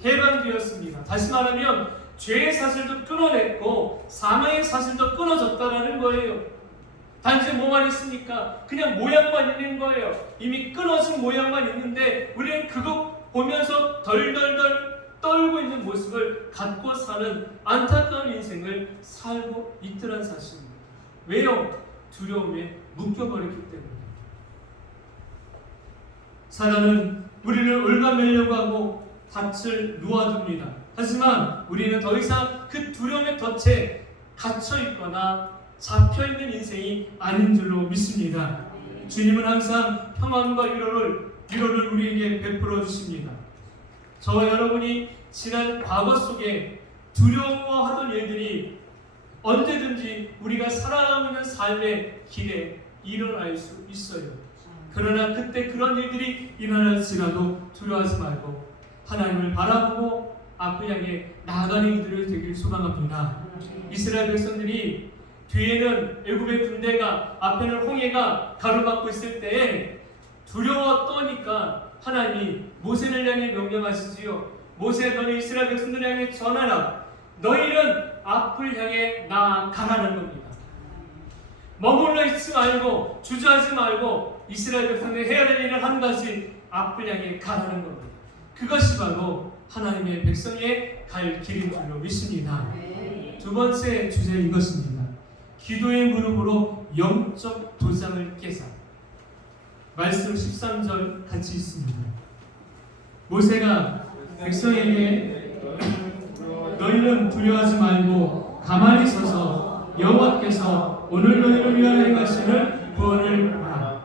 해방되었습니다. 다시 말하면 죄의 사슬도 끊어냈고 사망의 사슬도 끊어졌다라는 거예요. 단지 뭐만 있습니까? 그냥 모양만 있는 거예요. 이미 끊어진 모양만 있는데 우리는 그거 보면서 덜덜덜 떨고 있는 모습을 갖고 사는 안타까운 인생을 살고 있더란 사실입니다. 왜요? 두려움에 묶여버렸기 때문에. 사단은 우리를 올가매려고 하고 닻을 놓아둡니다. 하지만 우리는 더 이상 그 두려움의 덫에 갇혀있거나 잡혀있는 인생이 아닌 줄로 믿습니다. 주님은 항상 평안과 위로를 우리에게 베풀어 주십니다. 저와 여러분이 지난 과거 속에 두려워하던 일들이 언제든지 우리가 살아가고 있는 삶의 길에 일어날 수 있어요. 그러나 그때 그런 일들이 일어날지라도 두려워하지 말고 하나님을 바라보고 앞을 향해 나아가는 이들을 되길 소망합니다. 이스라엘 백성들이 뒤에는 애굽의 군대가 앞에는 홍해가 가로막고 있을 때에 두려워 떠니까 하나님이 모세를 향해 명령하시지요. 모세 너는 이스라엘 백성들을 향해 전하라. 너희는 앞을 향해 나아가라는 겁니다. 머물러 있지 말고 주저하지 말고 이스라엘 백성들이 해야 될 일을 한 가지 앞을 향해 가라는 겁니다. 그것이 바로 하나님의 백성의 갈 길인 줄로 믿습니다. 두 번째 주제 이것입니다. 기도의 무릎으로 영적 도장을 깨자. 말씀 13절 같이 있습니다. 모세가 백성에게 너희는 두려워하지 말고 가만히 서서 여호와께서 오늘 너희를 위하여 행하시는 구원을 보라.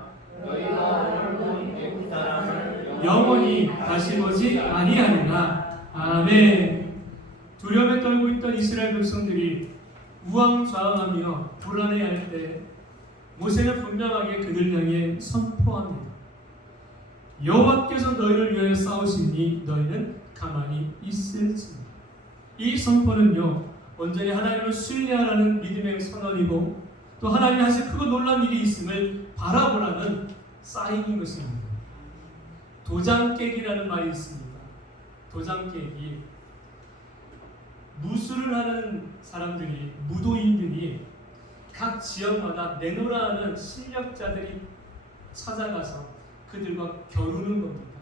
영원히 다시 보지 아니하리라. 아멘. 두려움에 떨고 있던 이스라엘 백성들이 우왕좌왕하며 불안해할 때 모세는 분명하게 그들 향해 선포합니다. 여호와께서 너희를 위하여 싸우시니 너희는 가만히 있을지니. 이 선포는요 온전히 하나님을 신뢰하라는 믿음의 선언이고 또 하나님이 하실 크고 놀라운 일이 있음을 바라보라는 사인인 것입니다. 도장 깨기라는 말이 있습니다. 도장 깨기. 무술을 하는 사람들이 무도인들이 각 지역마다 내노라 하는 실력자들이 찾아가서 그들과 겨루는 겁니다.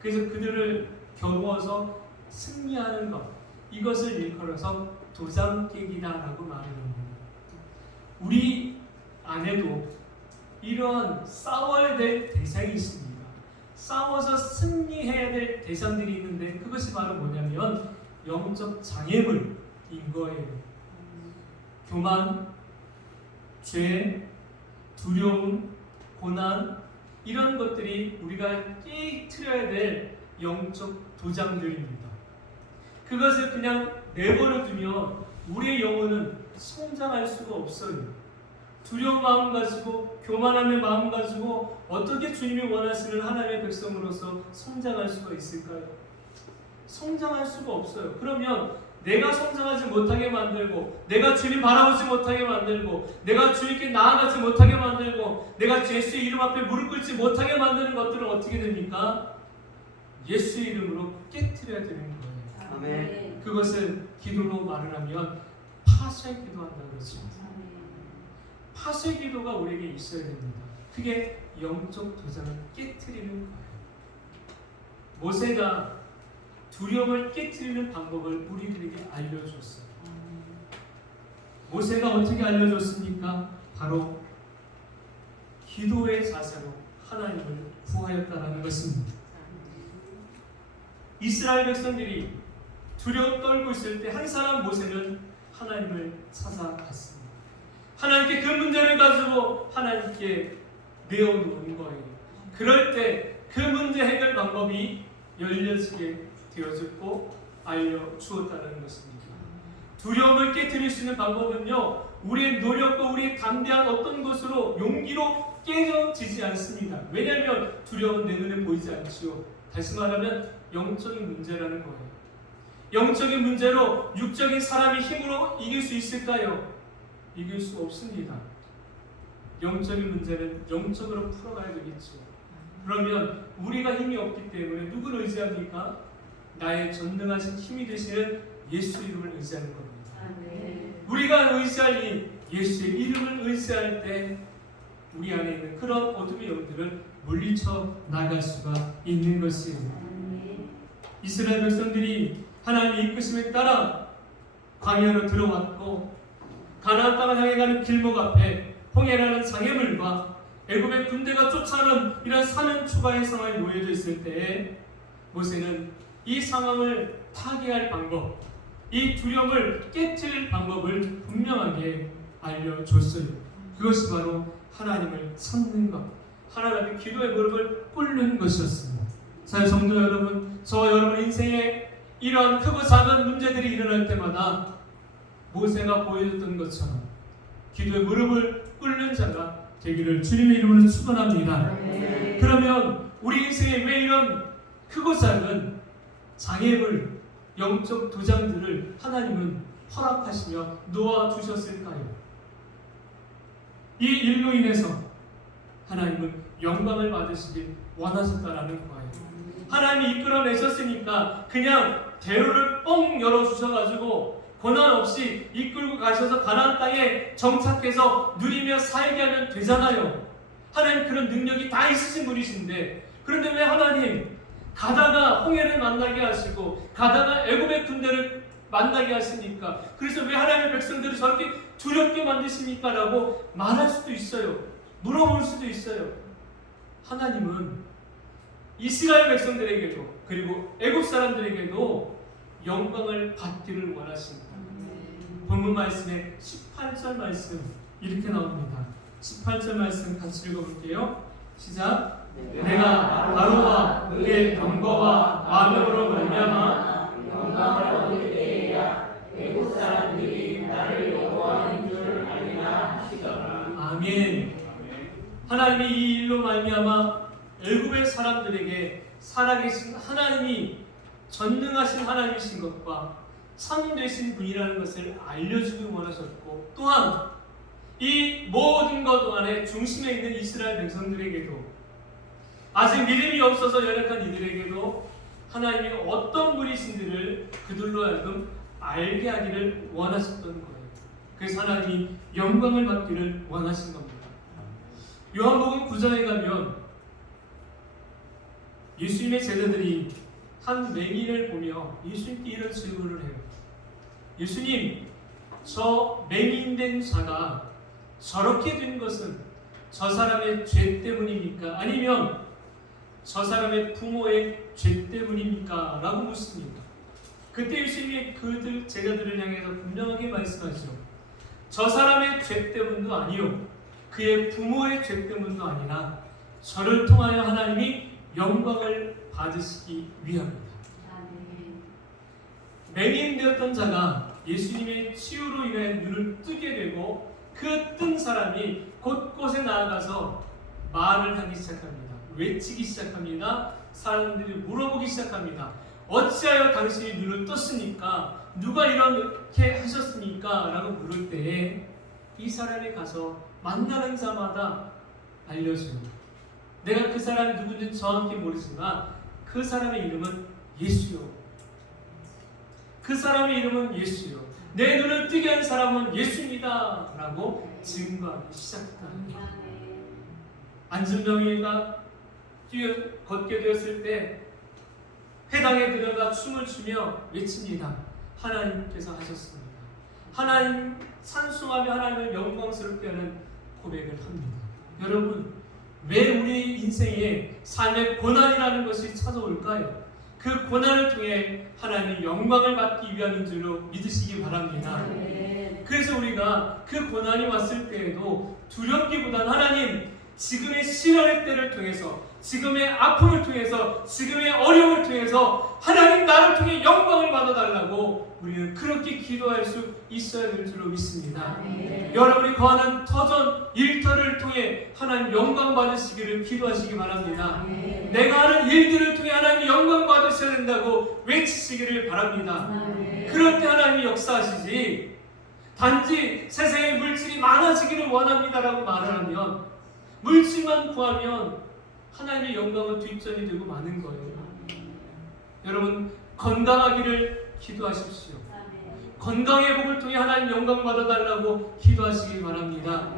그래서 그들을 겨루어서 승리하는 것, 이것을 일컬어서 도장 깨기다라고 말하는 겁니다. 우리 안에도 이러한 싸워야 될 대상이 있습니다. 싸워서 승리해야 될 대상들이 있는데 그것이 바로 뭐냐면 영적 장애물인 거예요. 교만, 죄, 두려움, 고난 이런 것들이 우리가 깨트려야 될 영적 도장들입니다. 그것을 그냥 내버려 두면 우리의 영혼은 성장할 수가 없어요. 두려운 마음 가지고 교만함의 마음 가지고 어떻게 주님이 원하시는 하나님의 백성으로서 성장할 수가 있을까요? 성장할 수가 없어요. 그러면 내가 성장하지 못하게 만들고 내가 주님 바라보지 못하게 만들고 내가 주님께 나아가지 못하게 만들고 내가 예수의 이름 앞에 무릎 꿇지 못하게 만드는 것들은 어떻게 됩니까? 예수의 이름으로 깨트려야 되는 거예요. 아멘. 그것을 기도로 말을 하면 파쇄 기도한다고 그러죠. 파쇄 기도가 우리에게 있어야 됩니다. 그게 영적 도장을 깨트리는 거예요. 모세가 두려움을 깨트리는 방법을 우리들에게 알려줬어요. 모세가 어떻게 알려줬습니까? 바로 기도의 자세로 하나님을 구하였다라는 것입니다. 이스라엘 백성들이 두려워 떨고 있을 때 한 사람 모세는 하나님을 찾아갔습니다. 하나님께 그 문제를 가지고 하나님께 내어놓은 거예요. 그럴 때 그 문제 해결 방법이 열려지게 되어졌고 알려주었다는 것입니다. 두려움을 깨뜨릴 수 있는 방법은요, 우리의 노력과 우리의 담대한 어떤 것으로 용기로 깨져지지 않습니다. 왜냐하면 두려움은 내 눈에 보이지 않지요. 다시 말하면 영적인 문제라는 거예요. 영적인 문제로 육적인 사람이 힘으로 이길 수 있을까요? 이길 수 없습니다. 영적인 문제는 영적으로 풀어가야 되겠죠. 그러면 우리가 힘이 없기 때문에 누구를 의지합니까? 나의 전능하신 힘이 되시는 예수 이름을 의지하는 겁니다. 우리가 의지할 이 예수의 이름을 의지할 때 우리 안에 있는 그런 어둠의 영들을 물리쳐 나갈 수가 있는 것이에요. 이스라엘 백성들이 하나님의 이끄심에 따라 광야로 들어왔고 가나안 땅을 향해 가는 길목 앞에 홍해라는 장애물과 애굽의 군대가 쫓아오는 이런 사면 초가의 상황에 놓여져 있을 때 모세는 이 상황을 타개할 방법, 이 두려움을 깨뜨릴 방법을 분명하게 알려줬어요. 그것이 바로 하나님을 찾는 것, 하나님 앞에 기도의 무릎을 꿇는 것이었습니다. 사랑하는 성도 여러분, 저와 여러분 인생에 이러한 크고 작은 문제들이 일어날 때마다 모세가 보여줬던 것처럼 기도의 무릎을 꿇는 자가 되기를 주님의 이름으로 축원합니다. 그러면 우리 인생에 왜 이런 크고 작은 장애물, 영적 도장들을 하나님은 허락하시며 놓아두셨을까요? 이 일로 인해서 하나님은 영광을 받으시길 원하셨다라는 거예요. 하나님이 이끌어내셨으니까 그냥 대로를 뻥 열어주셔가지고 고난 없이 이끌고 가셔서 가나안 땅에 정착해서 누리며 살게 하면 되잖아요. 하나님 그런 능력이 다 있으신 분이신데, 그런데 왜 하나님 가다가 홍해를 만나게 하시고 가다가 애굽의 군대를 만나게 하시니까, 그래서 왜 하나님의 백성들을 저렇게 두렵게 만드십니까? 라고 말할 수도 있어요. 물어볼 수도 있어요. 하나님은 이스라엘 백성들에게도 그리고 애굽 사람들에게도 영광을 받기를 원하십니다. 본문 말씀에 18절 말씀 이렇게 나옵니다. 18절 말씀 같이 읽어볼게요. 시작. 내가 바로와 그의 병거와 마병으로 말미암아 영광을 얻을 때에야 애굽 사람들이 나를 여호와인 줄 알리라 하시더라. 아멘. 하나님이 이 일로 말미암아 애굽의 사람들에게 살아계신 하나님이 전능하신 하나님이신 것과 참 되신 분이라는 것을 알려주길 원하셨고, 또한 이 모든 것 동안에 중심에 있는 이스라엘 백성들에게도 아직 믿음이 없어서 연약한 이들에게도 하나님이 어떤 분이신지를 그들로 하여금 알게 하기를 원하셨던 거예요. 그래서 하나님이 영광을 받기를 원하신 겁니다. 요한복음 9장에 가면 예수님의 제자들이 한 맹인을 보며 예수님께 이런 질문을 해요. 예수님, 저 맹인된 자가 저렇게 된 것은 저 사람의 죄 때문입니까? 아니면 저 사람의 부모의 죄 때문입니까? 라고 묻습니다. 그때 예수님이 그들 제자들을 향해서 분명하게 말씀하시죠. 저 사람의 죄 때문도 아니요, 그의 부모의 죄 때문도 아니라 저를 통하여 하나님이 영광을 받으시기 위함입니다. 맹인 되었던 자가 예수님의 치유로 인해 눈을 뜨게 되고 그 뜬 사람이 곳곳에 나아가서 말을 하기 시작합니다. 외치기 시작합니다. 사람들이 물어보기 시작합니다. 어찌하여 당신이 눈을 떴습니까? 누가 이렇게 하셨습니까? 라고 물을 때에 이 사람이 가서 만나는 자마다 알려줍니다. 내가 그 사람이 누군지 정확히 모르지만 그 사람의 이름은 예수요. 그 사람의 이름은 예수요. 내 눈을 뜨게 한 사람은 예수입니다. 라고 증거하기 시작했다. 안진병이가 걷게 되었을 때 회당에 들어가 춤을 추며 외칩니다. 하나님께서 하셨습니다. 하나님 찬송하며 하나님을 영광스럽게 하는 고백을 합니다. 여러분, 왜 우리 인생에 삶의 고난이라는 것이 찾아올까요? 그 고난을 통해 하나님의 영광을 받기 위함인 줄로 믿으시기 바랍니다. 그래서 우리가 그 고난이 왔을 때에도 두렵기보다는 하나님, 지금의 시련의 때를 통해서, 지금의 아픔을 통해서, 지금의 어려움을 통해서 하나님 나를 통해 영광을 받아달라고 우리는 그렇게 기도할 수 있어야 될 줄로 믿습니다. 여러분이 거하는 터전 일터를 통해 하나님 영광 받으시기를 기도하시기 바랍니다. 내가 하는 일들을 통해 하나님 영광 받으셔야 된다고 외치시기를 바랍니다. 그럴 때 하나님이 역사하시지, 단지 세상에 물질이 많아지기를 원합니다라고 말을 하면, 물질만 구하면 하나님의 영광은 뒷전이 되고 마는 거예요. 여러분, 건강하기를 기도하십시오. 건강의 복을 통해 하나님 영광 받아달라고 기도하시기 바랍니다.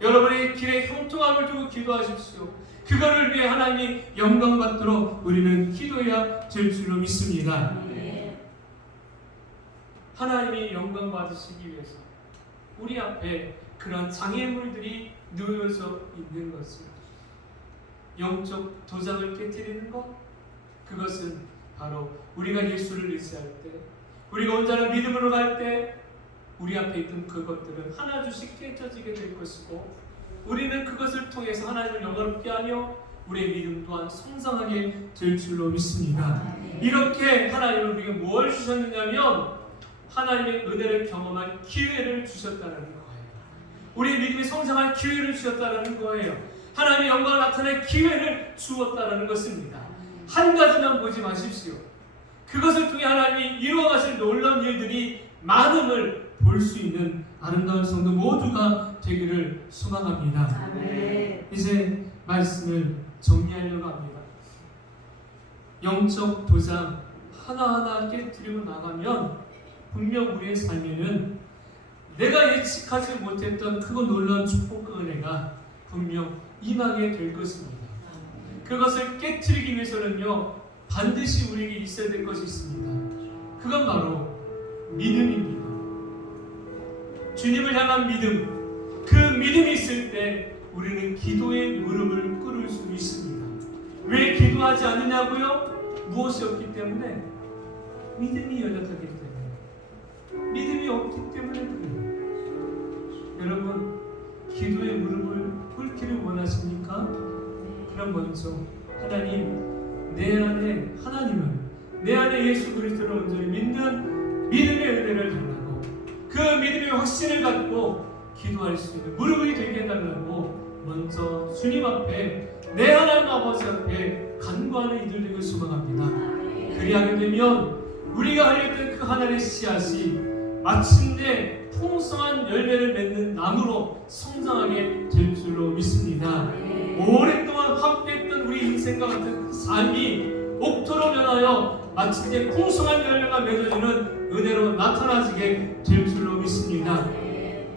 여러분의 길에 형통함을 두고 기도하십시오. 그거를 위해 하나님이 영광 받도록 우리는 기도해야 될 줄로 믿습니다. 하나님이 영광 받으시기 위해서 우리 앞에 그런 장애물들이 놓여져 있는 것을, 영적 도장을 깨뜨리는 것, 그것은 바로 우리가 예수를 의지할 때, 우리가 온전한 믿음으로 갈 때 우리 앞에 있던 그것들은 하나둘씩 깨져지게 될 것이고, 우리는 그것을 통해서 하나님을 영광롭게 하며 우리의 믿음 또한 성장하게 될 줄로 믿습니다. 이렇게 하나님은 우리에게 뭘 주셨느냐면 하나님의 은혜를 경험할 기회를 주셨다는 거예요. 우리의 믿음이 성장할 기회를 주셨다는 거예요. 하나님의 영광을 나타낼 기회를 주었다는 것입니다. 한 가지만 보지 마십시오. 그것을 통해 하나님이 이루어가실 놀라운 일들이 많음을 볼 수 있는 아름다운 성도 모두가 되기를 소망합니다. 이제 말씀을 정리하려고 합니다. 영적 도장 하나하나 깨뜨리고 나가면 분명 우리의 삶에는 내가 예측하지 못했던 크고 놀라운 축복과 은혜가 분명 임하게 될 것입니다. 그것을 깨뜨리기 위해서는요, 반드시 우리에게 있어야 될 것이 있습니다. 그건 바로 믿음입니다. 주님을 향한 믿음. 그 믿음이 있을 때 우리는 기도의 무릎을 꿇을 수 있습니다. 왜 기도하지 않느냐고요? 무엇이 없기 때문에? 믿음이 연약하기 때문에. 믿음이 없기 때문에 그래요. 여러분, 기도의 무릎을 꿇기를 원하십니까? 그럼 먼저 하나님, 내 안에 하나님을, 내 안에 예수 그리스도를 온전히 믿는 믿음의 은혜를 달라고, 그 믿음의 확신을 갖고 기도할 수 있는 무릎이 되게 해달라고 먼저 주님 앞에, 내 하나님 아버지 앞에 간구하는 이들 되길 소망합니다. 그리하게 되면 우리가 하려던 그 하나님의 씨앗이 마침내 풍성한 열매를 맺는 나무로 성장하게 될 줄로 믿습니다. 오랫동안 함께했던 우리 인생과 같은 그 삶이 옥토로 변하여 마침내 풍성한 열매가 맺어지는 은혜로 나타나지게 될 줄로 믿습니다.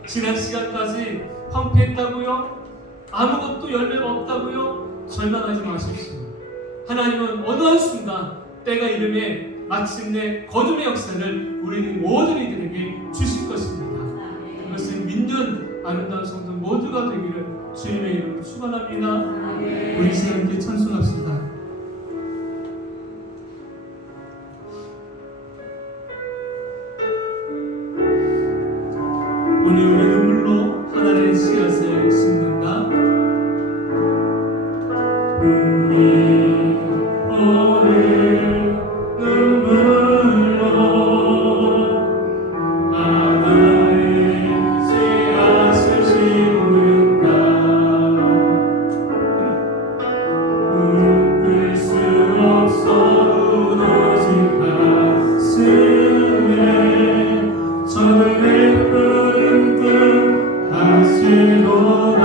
지난 시간까지 황폐했다고요? 아무것도 열매가 없다고요? 절망하지 마십시오. 하나님은 어느 한순간 때가 이름에 마침내 거듭의 역사를 우리 모든 이들에게 주실 것입니다. 그것을 믿는 아름다운 성도 모두가 되기를 주님의 이름으로 축원합니다. 우리 시간 함께 찬송합시다. 오늘 우리 눈물로 하나님의 씨앗을 심는다. 오늘 눈물로 하나님의 씨앗을 심는다. 묶을 수 없어 무너진 가슴에 저를 베푸는 분 다시 돌아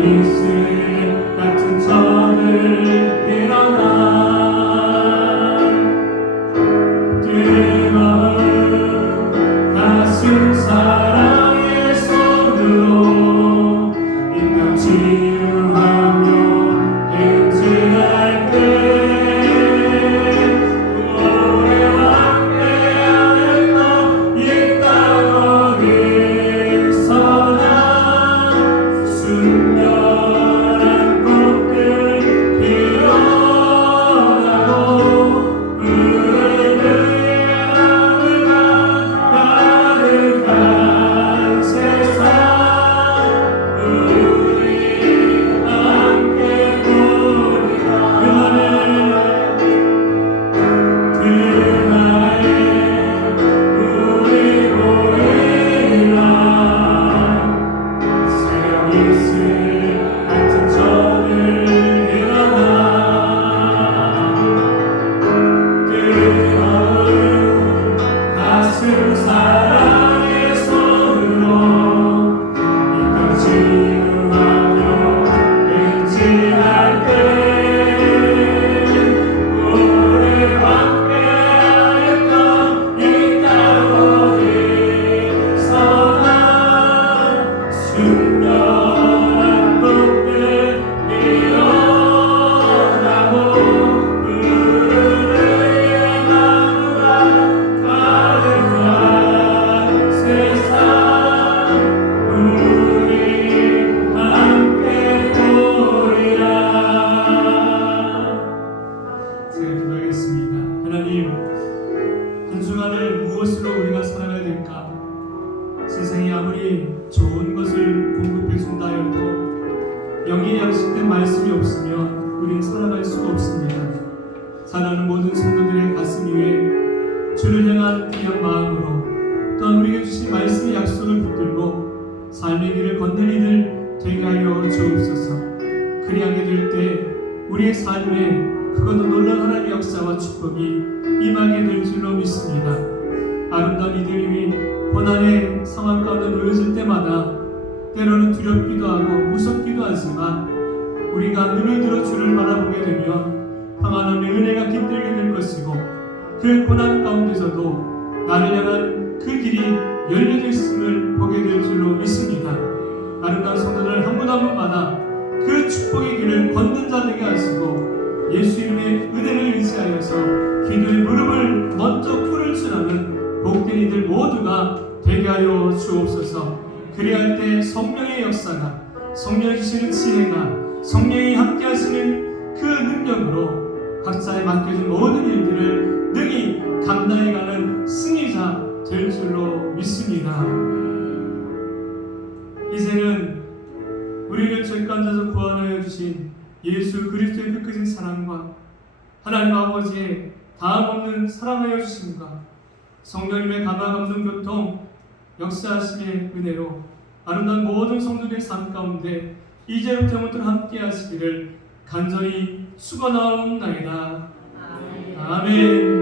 이슬 같은 저들 일어나 뜨거운 가슴 사랑의 손으로 이 땅 치유하며 행진할 때 오래와 함께하였던 이 땅 어디서나 순결한 꽃들 피어나고 은혜의 나무가 가득한 세상 우리 함께 보리라 그날에 우리 보리라 새벽 이슬 같은 저들 일어나 뜨거운 가슴 사랑의 손으로 이 땅 치유하며 행진할 때 오래 함께하였던 이 땅 어디서나 순결한 꽃들 피어나고 은혜의 나무가 가득한 세상 우리 함께 보리라. 제가 기도하겠습니다. 하나님, 한 주간을 무엇으로 우리가 살아가야 될까? 세상이 아무리 좋은 것을 공급해 준다 해도 영의 양식된 말씀이 없으면 우리는 살아갈 수가 없습니다. 사랑하는 모든 성도들의 가슴 위에 주를 향한 귀한 마음으로 또한 우리에게 주신 말씀의 약속을 붙들고 삶의 길을 걷는 이들 되게 하여 주옵소서. 그리하게 될 때 우리의 삶에 크고도 놀라운 하나님의 역사와 축복이 임하게 될 줄로 믿습니다. 아름다운 이들이 고난의 상황 가운데 놓여질 때마다 때로는 두렵기도 하고 무섭기도 하지만 우리가 눈을 들어 주를 바라보게 되면 평안함의 은혜가 깃들게 될 것이고 그 고난 가운데서도 나를 향한 그 길이 열려져 있음을 보게 될 줄로 믿습니다. 아름다운 성도들 한 분 한 분마다 그 축복의 길을 걷는 자 되게 하시고 예수 이름의 은혜를 의지하여서 기도의 무릎을 먼저 꿇을 줄 아는 복된 이들 모두가 되게 하여 주옵소서. 그리할 때 성령의 역사가, 성령이 주시는 지혜가, 성령이 함께 하시는 그 능력으로 각자에 맡겨진 모든 일들을 능히 감당해가는 승리자 될 줄로 믿습니다. 이제는 우리를 죄 가운데서 구원하여 주신 예수 그리스도의 그 크신 사랑과 하나님 아버지의 다함없는 사랑하여 주심과 성령님의 감화감동 교통 역사하심의 은혜로 아름다운 모든 성도들의 삶 가운데 이제부터 영원토록 함께 하시기를 간절히 축원하옵나이다. 아멘.